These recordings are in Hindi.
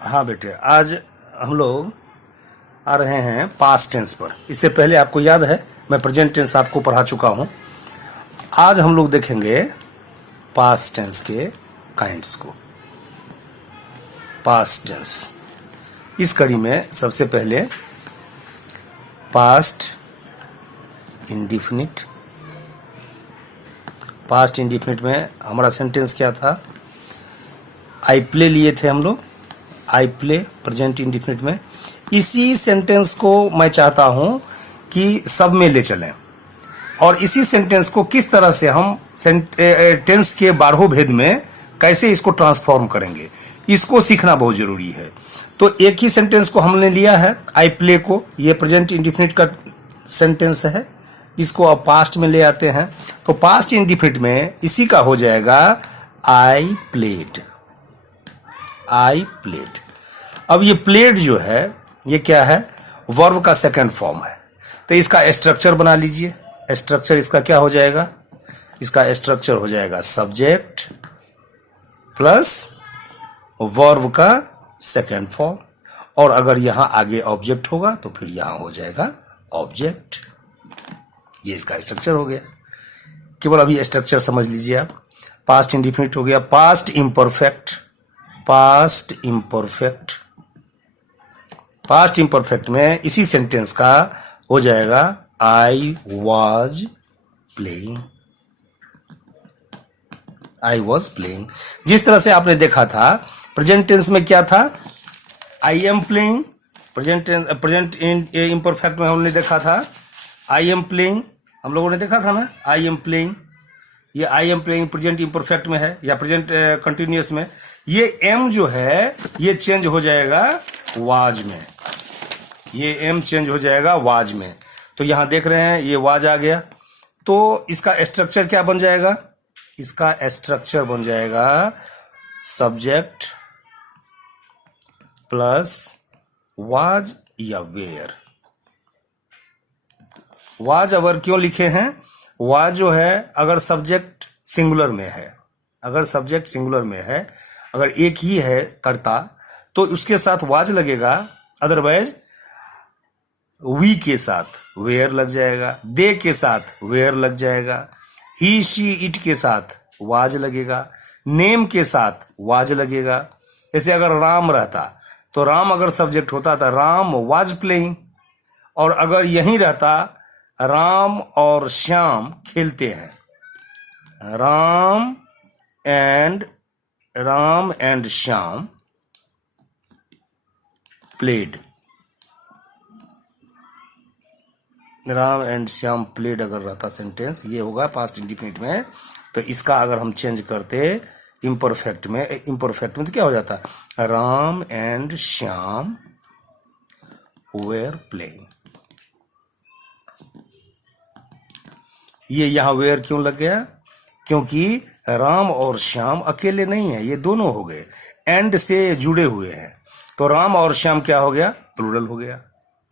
हाँ बेटे, आज हम लोग आ रहे हैं पास्ट टेंस पर। इससे पहले आपको याद है मैं प्रेजेंट टेंस आपको पढ़ा चुका हूं। आज हम लोग देखेंगे पास्ट टेंस के काइंड्स को। पास्ट टेंस इस कड़ी में सबसे पहले पास्ट इंडिफिनिट। पास्ट इंडिफिनिट में हमारा सेंटेंस क्या था? आई प्ले लिए थे हम लोग, आई प्ले प्रेजेंट इंडिफिनिट में। इसी सेंटेंस को मैं चाहता हूं कि सब में ले चलें, और इसी सेंटेंस को किस तरह से हम टेंस के 12 भेद में कैसे इसको ट्रांसफॉर्म करेंगे, इसको सीखना बहुत जरूरी है। तो एक ही सेंटेंस को हमने लिया है, आई प्ले को, ये प्रेजेंट इंडिफिनिट का सेंटेंस है, इसको अब पास्ट में ले आते हैं। तो पास्ट इंडिफिनिट में इसी का हो जाएगा आई प्लेड। I played. अब ये प्लेड जो है ये क्या है? वर्ब का सेकंड फॉर्म है। तो इसका स्ट्रक्चर बना लीजिए। स्ट्रक्चर इसका क्या हो जाएगा? इसका स्ट्रक्चर हो जाएगा सब्जेक्ट प्लस वर्ब का सेकंड फॉर्म, और अगर यहां आगे ऑब्जेक्ट होगा तो फिर यहां हो जाएगा ऑब्जेक्ट। ये इसका स्ट्रक्चर हो गया। केवल अभी स्ट्रक्चर समझ लीजिए आप। पास्ट इंडिफिनिट हो गया। पास्ट इंपरफेक्ट। पास्ट इंपरफेक्ट। पास्ट इंपरफेक्ट में इसी सेंटेंस का हो जाएगा आई was playing. I was playing. जिस तरह से आपने देखा था प्रेजेंट टेंस में क्या था? आई एम प्लेइंग। प्रेजेंट इंपरफेक्ट में हमने देखा था आई एम प्लेइंग। हम लोगों ने देखा था ना आई एम प्लेइंग। ये आई एम प्लेइंग प्रेजेंट इंपरफेक्ट में है या प्रेजेंट कंटिन्यूअस में। ये एम जो है ये चेंज हो जाएगा वाज में। ये एम चेंज हो जाएगा वाज में। तो यहां देख रहे हैं ये वाज आ गया। तो इसका स्ट्रक्चर क्या बन जाएगा? इसका स्ट्रक्चर बन जाएगा सब्जेक्ट प्लस वाज या वेयर। वाज अवर क्यों लिखे हैं? वाज जो है अगर सब्जेक्ट सिंगुलर में है, अगर सब्जेक्ट सिंगुलर में है, अगर एक ही है कर्ता तो उसके साथ वाज लगेगा, अदरवाइज वी के साथ वेयर लग जाएगा, दे के साथ वेयर लग जाएगा, ही शी इट के साथ वाज लगेगा, नेम के साथ वाज लगेगा। जैसे अगर राम रहता तो राम अगर सब्जेक्ट होता था राम वाज प्लेइंग, और अगर यहीं रहता राम और श्याम खेलते हैं, Ram and Shyam played. Ram and Shyam played अगर रहता सेंटेंस, ये होगा पास्ट इंडिफिनिट में। तो इसका अगर हम चेंज करते इम्परफेक्ट में तो क्या हो जाता? Ram and Shyam were playing. ये यहां वेयर क्यों लग गया? क्योंकि राम और श्याम अकेले नहीं है, ये दोनों हो गए, एंड से जुड़े हुए हैं। तो राम और श्याम क्या हो गया? प्लूरल हो गया।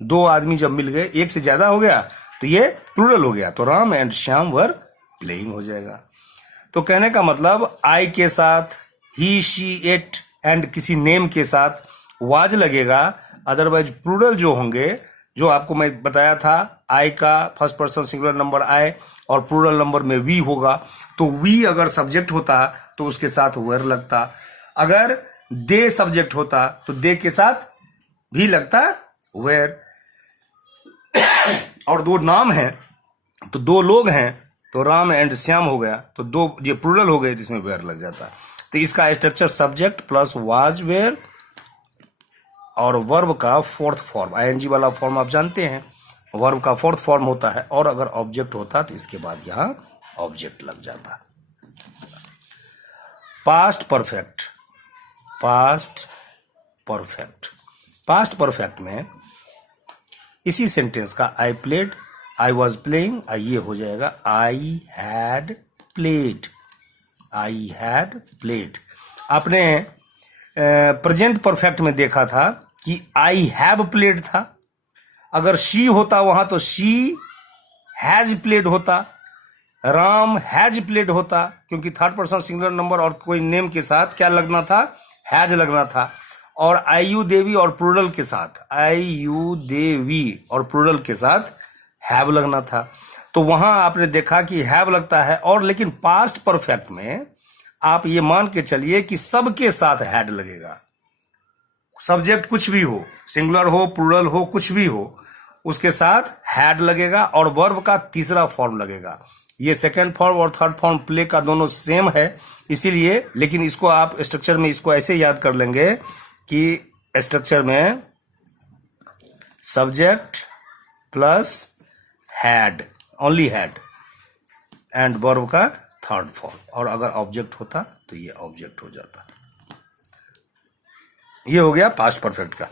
दो आदमी जब मिल गए, एक से ज्यादा हो गया तो ये प्लूरल हो गया। तो Ram and Shyam were playing हो जाएगा। तो कहने का मतलब आई के साथ ही शी इट एंड किसी नेम के साथ वाज लगेगा, अदरवाइज प्लूरल जो होंगे, जो आपको मैं बताया था, आई का फर्स्ट पर्सन सिंगुलर नंबर आई और प्लूरल नंबर में वी होगा, तो वी अगर सब्जेक्ट होता तो उसके साथ वेयर लगता, अगर दे सब्जेक्ट होता तो दे के साथ भी लगता वेयर। और दो नाम हैं तो दो लोग हैं तो राम एंड श्याम हो गया, तो दो ये प्लूरल हो गए जिसमें वेयर लग जाता। तो इसका structure subject plus was were, और वर्ब का फोर्थ फॉर्म, आईएनजी वाला फॉर्म आप जानते हैं, वर्ब का फोर्थ फॉर्म होता है, और अगर ऑब्जेक्ट होता तो इसके बाद यहां ऑब्जेक्ट लग जाता। Past perfect. Past perfect. Past perfect में इसी सेंटेंस का I played, I was playing, ये हो जाएगा आई had played. I had played. आपने प्रेजेंट परफेक्ट में देखा था कि आई हैव प्लेड था, अगर शी होता वहां तो शी हैज प्लेड होता, राम हैज प्लेड होता, क्योंकि थर्ड पर्सन सिंगुलर नंबर और कोई नेम के साथ क्या लगना था? हैज लगना था। और आयु देवी और प्लूरल के साथ, आयु देवी और प्लूरल के साथ हैव लगना था। तो वहां आपने देखा कि हैव लगता है, और लेकिन पास्ट परफेक्ट में आप ये मान के चलिए कि सबके साथ हैड लगेगा। सब्जेक्ट कुछ भी हो, सिंगुलर हो, प्लूरल हो, कुछ भी हो, उसके साथ हैड लगेगा और वर्ब का तीसरा फॉर्म लगेगा। ये सेकंड फॉर्म और थर्ड फॉर्म प्ले का दोनों सेम है, इसीलिए, लेकिन इसको आप स्ट्रक्चर में इसको ऐसे याद कर लेंगे कि स्ट्रक्चर में subject plus had, only had, and verb का थर्ड फॉर्म, और अगर ऑब्जेक्ट होता तो ये ऑब्जेक्ट हो जाता। ये हो गया पास्ट परफेक्ट का।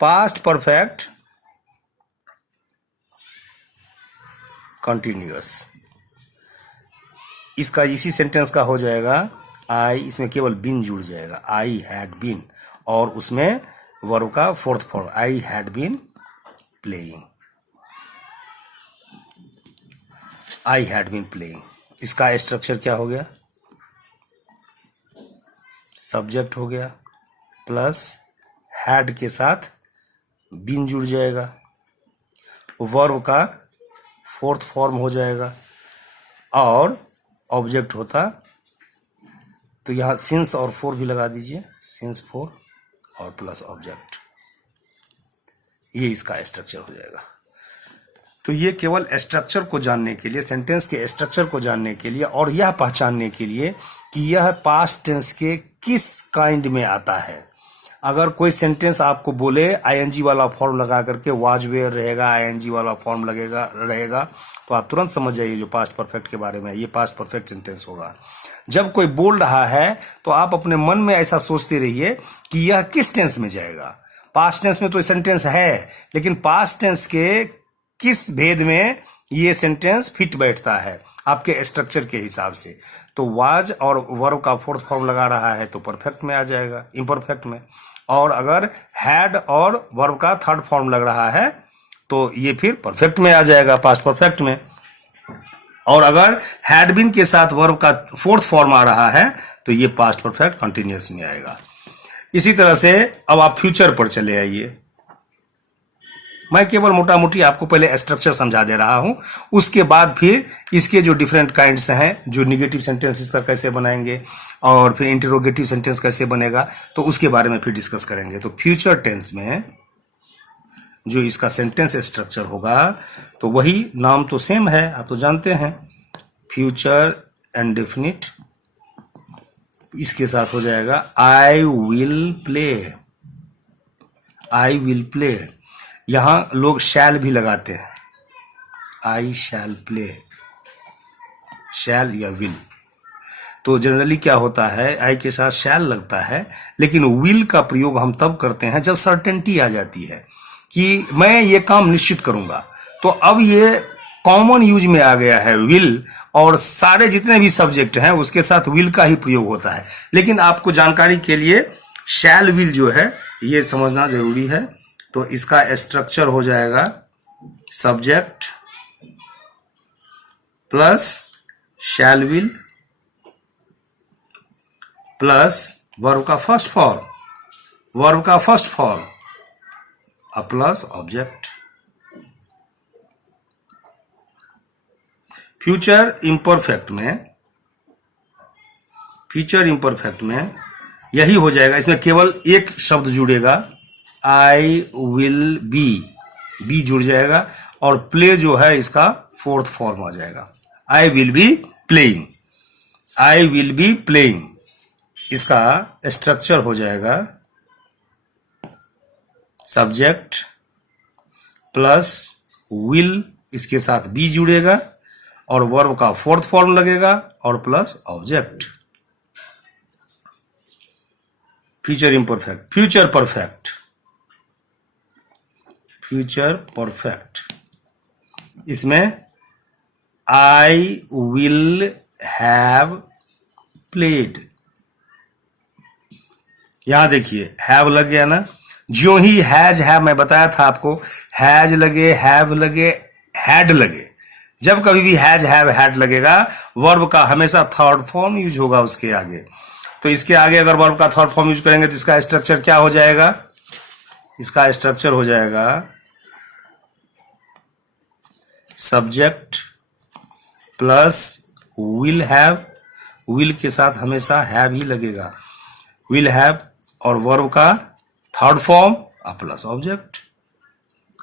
पास्ट परफेक्ट कंटिन्यूअस, इसका इसी सेंटेंस का हो जाएगा आई, इसमें केवल बीन जुड़ जाएगा, आई हैड बीन, और उसमें वर्ब का fourth form, I had been playing, I had been playing. इसका स्ट्रक्चर क्या हो गया? सब्जेक्ट हो गया प्लस हैड के साथ बीन जुड़ जाएगा, वर्ब का फोर्थ फॉर्म हो जाएगा, और ऑब्जेक्ट होता तो यहां सिंस और फोर भी लगा दीजिए, सिंस फोर और प्लस ऑब्जेक्ट, ये इसका स्ट्रक्चर हो जाएगा। तो ये केवल स्ट्रक्चर को जानने के लिए, सेंटेंस के स्ट्रक्चर को जानने के लिए, और यह पहचानने के लिए कि यह पास्ट टेंस के किस काइंड में आता है। अगर कोई सेंटेंस आपको बोले आईएनजी वाला फॉर्म लगा करके वाज वेयर रहेगा, आईएनजी वाला फॉर्म रहेगा, तो आप तुरंत समझ जाइए जो पास्ट परफेक्ट के बारे में, ये पास्ट परफेक्ट सेंटेंस होगा। जब कोई बोल रहा है तो आप अपने मन में ऐसा सोचते रहिए कि यह किस टेंस में जाएगा। पास्ट टेंस में तो सेंटेंस है, लेकिन पास्ट टेंस के किस भेद में ये सेंटेंस फिट बैठता है आपके स्ट्रक्चर के हिसाब से। तो वाज और वर्ब का फोर्थ फॉर्म लगा रहा है तो परफेक्ट में आ जाएगा, इम्परफेक्ट में। और अगर हैड और वर्ब का थर्ड फॉर्म लग रहा है तो ये फिर परफेक्ट में आ जाएगा, पास्ट परफेक्ट में। और अगर हैड बीन के साथ वर्ब का फोर्थ फॉर्म आ रहा है तो ये पास्ट परफेक्ट कंटिन्यूअस में आएगा। इसी तरह से अब आप फ्यूचर पर चले आइए। मैं केवल मोटा मोटी आपको पहले स्ट्रक्चर समझा दे रहा हूं, उसके बाद फिर इसके जो डिफरेंट काइंड्स हैं, जो निगेटिव सेंटेंस इसका कैसे बनाएंगे और फिर इंटरोगेटिव सेंटेंस कैसे बनेगा, तो उसके बारे में फिर डिस्कस करेंगे। तो फ्यूचर टेंस में जो इसका सेंटेंस स्ट्रक्चर होगा तो वही नाम तो सेम है, आप तो जानते हैं, फ्यूचर इंडेफिनिट। इसके साथ हो जाएगा I will play, I will play. यहां लोग शैल भी लगाते हैं, आई शैल प्ले, शैल या विल। तो जनरली क्या होता है, आई के साथ शैल लगता है, लेकिन विल का प्रयोग हम तब करते हैं जब सर्टेनिटी आ जाती है कि मैं ये काम निश्चित करूंगा। तो अब ये कॉमन यूज में आ गया है विल, और सारे जितने भी सब्जेक्ट हैं उसके साथ विल का ही प्रयोग होता है। लेकिन आपको जानकारी के लिए शैल विल जो है ये समझना जरूरी है। तो इसका स्ट्रक्चर हो जाएगा subject plus shell will plus verb का फर्स्ट फॉर्म, वर्ब का first form plus object. Future imperfect में, फ्यूचर इम्परफेक्ट में यही हो जाएगा। इसमें केवल एक शब्द जुड़ेगा, आई विल बी, बी जुड़ जाएगा, और प्ले जो है इसका फोर्थ फॉर्म आ जाएगा, I will be playing, I will be playing. इसका स्ट्रक्चर हो जाएगा सब्जेक्ट प्लस विल, इसके साथ बी जुड़ेगा और वर्ब का फोर्थ फॉर्म लगेगा और plus object. Future imperfect, future perfect, future perfect. इसमें आई विल हैव प्लेड, यहां देखिए हैव लग गया ना। जो ही हैज है, मैं बताया था आपको, हैज लगे, हैव लगे, हैड लगे, जब कभी भी हैज हैव हैड लगेगा वर्ब का हमेशा थर्ड फॉर्म यूज होगा उसके आगे। तो इसके आगे अगर वर्ब का थर्ड फॉर्म यूज करेंगे तो इसका स्ट्रक्चर क्या हो जाएगा? इसका स्ट्रक्चर हो जाएगा subject plus will have, will के साथ हमेशा हैव ही लगेगा, विल हैव, और वर्ब का थर्ड फॉर्म प्लस ऑब्जेक्ट।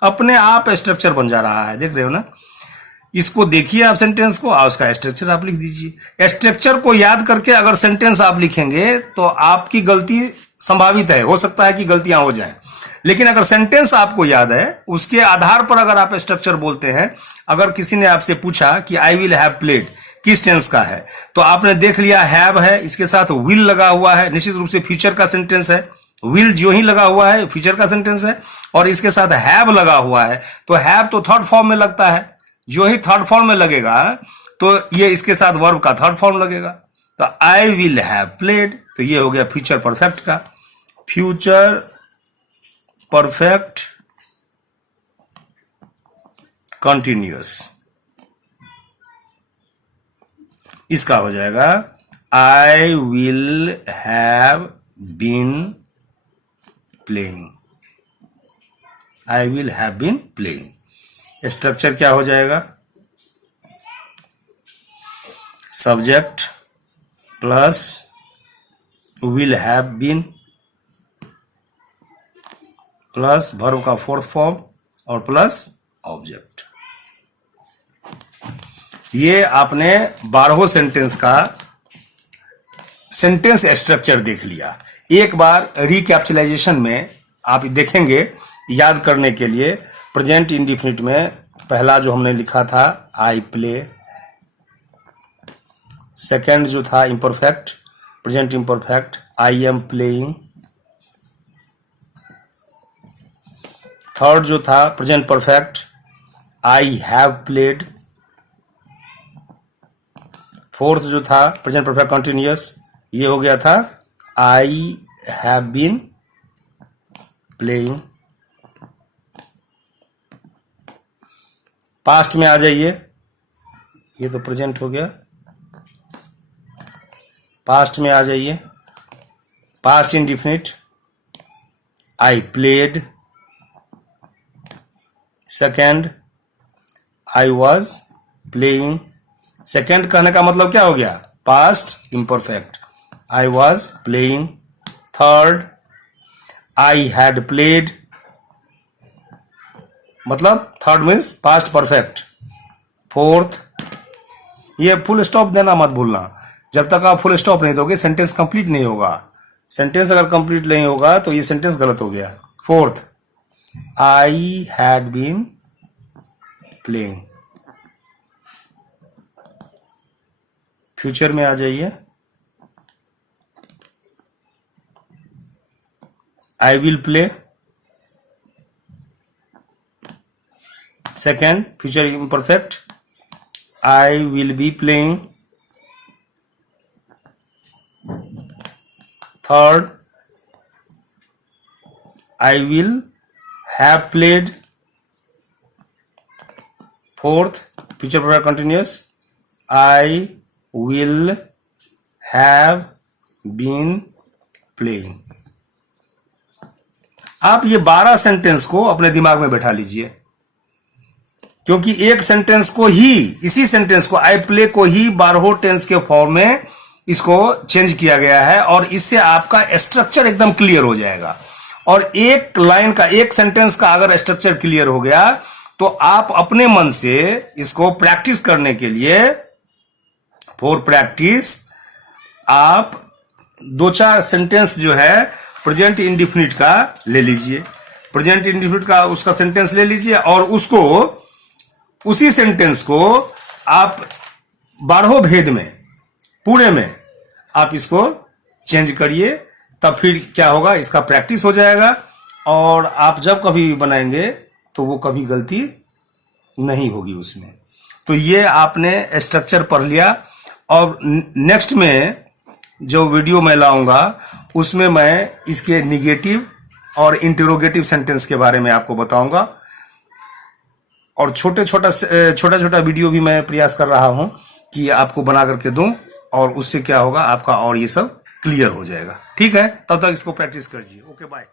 अपने आप स्ट्रक्चर बन जा रहा है, देख रहे हो ना। इसको देखिए आप सेंटेंस को, और उसका स्ट्रक्चर आप लिख दीजिए। स्ट्रक्चर को याद करके अगर सेंटेंस आप लिखेंगे तो आपकी गलती संभावित है, हो सकता है कि गलतियां हो जाएं, लेकिन अगर सेंटेंस आपको याद है उसके आधार पर अगर आप स्ट्रक्चर बोलते हैं। अगर किसी ने आपसे पूछा कि आई विल हैव प्लेड किस टेंस का है, तो आपने देख लिया हैव है, इसके साथ विल लगा हुआ है, निश्चित रूप से फ्यूचर का सेंटेंस है। विल जो ही लगा हुआ है फ्यूचर का सेंटेंस है, और इसके साथ हैव लगा हुआ है, तो हैव तो थर्ड फॉर्म में लगता है, जो ही थर्ड फॉर्म में लगेगा तो ये इसके साथ वर्ब का थर्ड फॉर्म लगेगा। तो आई विल हैव प्लेड, तो ये हो गया फ्यूचर परफेक्ट का, फ्यूचर परफेक्ट कंटिन्यूअस। इसका हो जाएगा I will have been playing, I will have been playing. Structure क्या हो जाएगा? Subject plus will have been plus verb का फोर्थ फॉर्म और प्लस ऑब्जेक्ट। ये आपने 12 सेंटेंस का सेंटेंस स्ट्रक्चर देख लिया। एक बार रिकैप्चुलाइजेशन में आप देखेंगे याद करने के लिए। प्रेजेंट इंडिफिनिट में पहला जो हमने लिखा था आई प्ले, सेकंड जो था imperfect, present imperfect I am playing, third जो था present perfect I have played, fourth जो था प्रेजेंट परफेक्ट कंटिन्यूअस, ये हो गया था I have been playing. Past में आ जाइए, ये तो प्रेजेंट हो गया, पास्ट में आ जाइए। Past indefinite I played, second I was playing. Second कहने का मतलब क्या हो गया? Past imperfect, I was playing. Third I had played, मतलब third means past perfect. Fourth, ये फुल स्टॉप देना मत भूलना, जब तक आप फुल स्टॉप नहीं दोगे सेंटेंस कंप्लीट नहीं होगा। सेंटेंस अगर कंप्लीट नहीं होगा तो ये सेंटेंस गलत हो गया। Fourth I had been playing. Future में आ जाइए, I will play, second future imperfect I will be playing, third I will have played, fourth future perfect continuous I will have been playing. आप ये 12 सेंटेंस को अपने दिमाग में बैठा लीजिए, क्योंकि एक सेंटेंस को ही, इसी सेंटेंस को आई प्ले को ही 12 टेंस के फॉर्म में इसको चेंज किया गया है, और इससे आपका स्ट्रक्चर एकदम क्लियर हो जाएगा। और एक लाइन का, एक सेंटेंस का अगर स्ट्रक्चर क्लियर हो गया तो आप अपने मन से इसको प्रैक्टिस करने के लिए, फॉर प्रैक्टिस, आप 2-4 सेंटेंस जो है प्रेजेंट इंडिफिनिट का ले लीजिए, प्रेजेंट इंडिफिनिट का उसका सेंटेंस ले लीजिए, और उसको, उसी सेंटेंस को आप 12 भेद में, पूरे में आप इसको चेंज करिए, तब फिर क्या होगा, इसका प्रैक्टिस हो जाएगा, और आप जब कभी बनाएंगे तो वो कभी गलती नहीं होगी उसमें। तो ये आपने स्ट्रक्चर पढ़ लिया, और नेक्स्ट में जो वीडियो मैं लाऊंगा उसमें मैं इसके निगेटिव और इंटरोगेटिव सेंटेंस के बारे में आपको बताऊंगा, और छोटा छोटा वीडियो भी मैं प्रयास कर रहा हूं कि आपको बना करके दूं, और उससे क्या होगा, आपका और ये सब क्लियर हो जाएगा। ठीक है, तब तक इसको प्रैक्टिस करिए। Okay, bye.